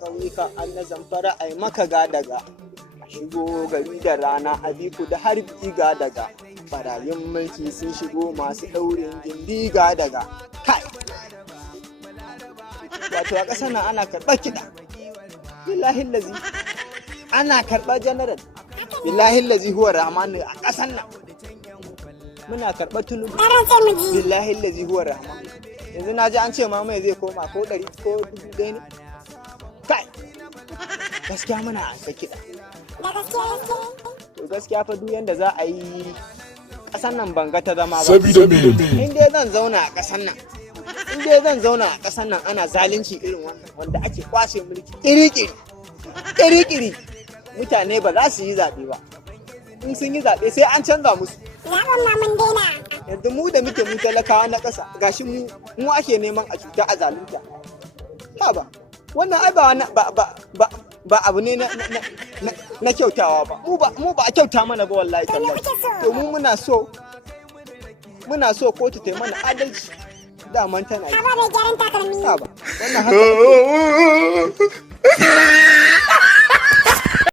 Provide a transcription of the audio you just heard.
ƙauyuka an na zamfara ai maka gadaga. A shigo gari da rana a biku da harbi gadaga. Barayin mulki sun shigo masu ɗaurin gindi gadaga. Kai! Wato a ƙasar nan ana karɓar kiɗa. Billahi lazi. Ana karɓar general. Billahi lazi huwa rahmanu a ƙasar nan. Muna karɓar tulubu. Billahi lazi huwa rahmanu. Yanzu na ji an ce ma mai zai koma ko 100 ko 1000 ne. Kai! Gaskiya muna ansa kiɗa. To gaskiya fa duk yanda za a yi ƙasar nan ban ga ta zama ba. Sabida me? In dai zan zauna a ƙasar nan. In dai zan zauna a ƙasar nan ana zalunci irin wannan wanda ake kwashe mulki ƙiri-ƙiri. Mutane ba za su yi zaɓe ba. In sun yi zaɓe sai an canza musu. Zaɓen ma mun daina. Yanzu mu da muke mu talakawa na ƙasa gashi mu ake neman a cuta a zalunta. Ha ba, wannan ai ba abu ne na kyautawa ba. Mu ba a kyauta mana ba wallahi tallahi. To mu muna so kotu ta yi mana adalci. Daman tana yi. Haba bai gyaran takalmi. Ha ba, wannan haka.